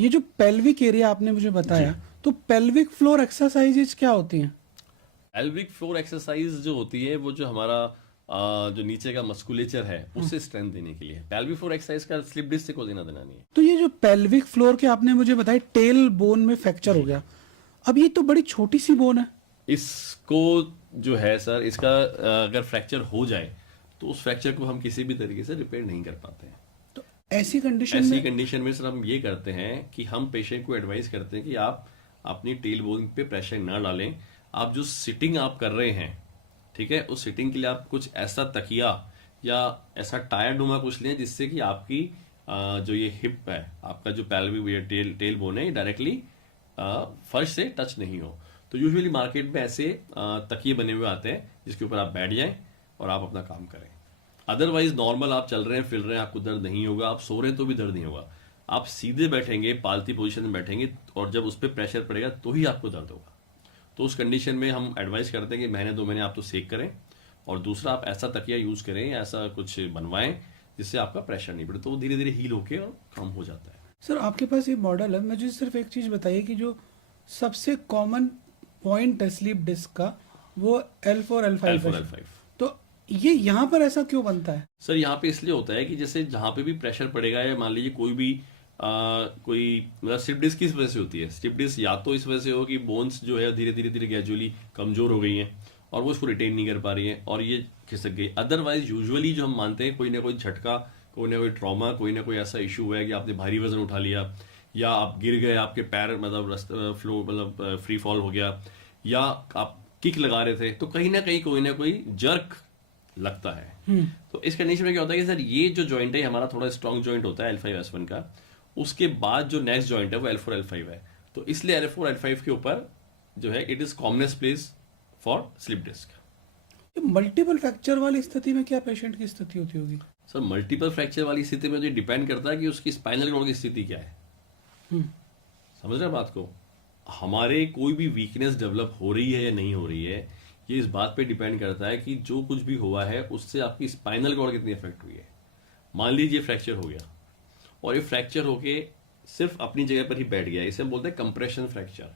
ये जो pelvic area आपने मुझे बताया, तो पेल्विक फ्लोर एक्सरसाइजेज क्या होती हैं? पेल्विक फ्लोर एक्सरसाइज जो होती है वो जो हमारा जो नीचे का मस्कुलेचर है उसे स्ट्रेंथ देने के लिए है। पेल्विक फ्लोर एक्सरसाइज का स्लिप डिस्क से कोई लेना देना नहीं है। तो ये जो पेल्विक फ्लोर के आपने मुझे बताया टेल बोन में फ्रैक्चर हो गया, अब ये तो बड़ी छोटी सी बोन है। इसको जो है सर, इसका अगर फ्रैक्चर हो जाए तो उस फ्रैक्चर को हम किसी भी तरीके से रिपेयर नहीं कर पाते हैं। तो ऐसी कंडीशन ऐसी में कंडीशन में सर हम ये करते हैं कि हम पेशेंट को एडवाइस करते हैं कि आप अपनी टेल बोन पे प्रेशर ना डालें। आप जो सिटिंग आप कर रहे हैं, ठीक है, उस सिटिंग के लिए आप कुछ ऐसा तकिया या ऐसा टायर नुमा कुछ लें जिससे कि आपकी जो ये हिप है, आपका जो पेल्विक टेल बोन है, डायरेक्टली फर्श से टच नहीं हो। तो यूजुअली मार्केट में ऐसे तकिए बने हुए आते हैं जिसके ऊपर आप बैठ जाएं और आप अपना काम करें। अदरवाइज नॉर्मल आप चल रहे हैं, फिर रहे हैं, आपको दर्द नहीं होगा। आप सो रहे हैं तो भी दर्द नहीं होगा। आप सीधे बैठेंगे, पालती पोजीशन में बैठेंगे और जब उस पर प्रेशर पड़ेगा तो ही आपको दर्द होगा। तो उस कंडीशन में हम एडवाइस करते हैं कि महीने 2 महीने आप तो सेक करें, और दूसरा आप ऐसा तकिया यूज करें, ऐसा कुछ बनवाएं जिससे आपका प्रेशर नहीं पड़े, तो वो धीरे धीरे हील होके और कम हो जाता है। सर आपके पास ये मॉडल है, मुझे सिर्फ एक चीज बताइए कि जो सबसे कॉमन पॉइंट है स्लीप डिस्क का वो L4 L5 L4 है। L5 तो ये यहाँ पर ऐसा क्यों बनता है? सर यहाँ पे इसलिए होता है कि जैसे जहाँ पे भी प्रेशर पड़ेगा, या मान लीजिए कोई भी कोई मतलब स्लिप डिस्क किस वजह से होती है? स्लिप डिस्क या तो इस वजह से हो कि बोन्स जो है धीरे धीरे धीरे ग्रेजुअली कमजोर हो गई हैं और वो इसको रिटेन नहीं कर पा रही है और ये खिसक गई। अदरवाइज यूजुअली जो हम मानते हैं, कोई ना कोई झटका, कोई ना कोई ट्रॉमा, कोई ना कोई ऐसा इशू हुआ है कि आपने भारी वजन उठा लिया, या आप गिर गए, आपके पैर मतलब फ्लो मतलब फ्री फॉल हो गया, या आप किक लगा रहे थे, तो कहीं ना कहीं कोई ना कोई जर्क लगता है। तो इस कंडीशन में क्या होता है कि सर ये जो जॉइंट है हमारा थोड़ा स्ट्रॉन्ग जॉइंट होता है L5 S1 का, उसके बाद जो नेक्स्ट जॉइंट है वो L4 L5 है। तो इसलिए L4 L5 के ऊपर जो है it is commonest place for slip disc. Multiple fracture वाली स्थिति में क्या पेशेंट की स्थिति होती होगी? सर मल्टीपल फ्रैक्चर वाली स्थिति में जो डिपेंड करता है कि उसकी स्पाइनल कॉर्ड की स्थिति क्या है। समझ रहे हैं बात को? हमारे कोई भी वीकनेस डेवलप हो रही है या नहीं हो रही है, ये इस बात पे डिपेंड करता है कि जो कुछ भी हुआ है उससे आपकी स्पाइनल कॉर्ड कितनी इफेक्ट हुई है। मान लीजिए फ्रैक्चर हो गया और ये फ्रैक्चर होके सिर्फ अपनी जगह पर ही बैठ गया, इसे हम बोलते हैं कंप्रेशन फ्रैक्चर,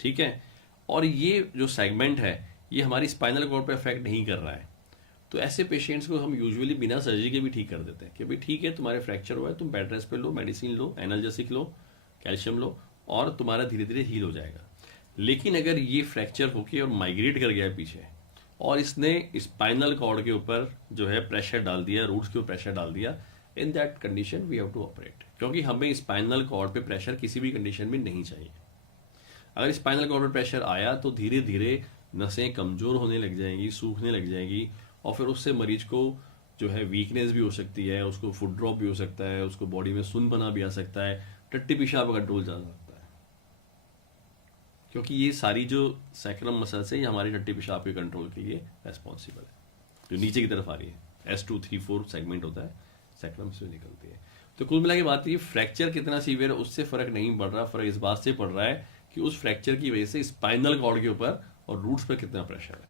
ठीक है। और ये जो सेगमेंट है ये हमारी स्पाइनल कॉर्ड पे इफेक्ट नहीं कर रहा है, तो ऐसे पेशेंट्स को हम यूजुअली बिना सर्जरी के भी ठीक कर देते हैं कि भाई ठीक है, तुम्हारे फ्रैक्चर हुआ है, तुम बेड रेस्ट पे लो, मेडिसिन लो, एनाल्जेसिक लो, कैल्शियम लो, और तुम्हारा धीरे धीरे हील हो जाएगा। लेकिन अगर ये फ्रैक्चर होके और माइग्रेट कर गया पीछे और इसने स्पाइनल कॉर्ड के ऊपर जो है प्रेशर डाल दिया, रूट्स के ऊपर प्रेशर डाल दिया, in that condition we have to operate, क्योंकि हमें स्पाइनल कॉर्ड पे प्रेशर किसी भी कंडीशन में नहीं चाहिए। अगर स्पाइनल कॉर्ड पे प्रेशर आया तो धीरे धीरे नसें कमजोर होने लग जाएंगी, सूखने लग जाएंगी, और फिर उससे मरीज को जो है वीकनेस भी हो सकती है, उसको फुट ड्रॉप भी हो सकता है, उसको बॉडी में सुनपना भी आ सकता है, टट्टी पेशाब कंट्रोल जा सकता है। क्योंकि ये सारी जो सैक्रम मसल्स है ये हमारी टट्टी पेशाब के कंट्रोल के लिए रेस्पॉन्सिबल है, जो नीचे की तरफ आ रही है। S2 3 4 सेगमेंट होता है, सैक्रम से निकलती है। तो कुल मिला के बात ये फ्रैक्चर कितना सीवियर है उससे फर्क नहीं पड़ रहा, फर्क इस बात से पड़ रहा है कि उस फ्रैक्चर की वजह से स्पाइनल कॉर्ड के ऊपर और रूट्स पर कितना प्रेशर है।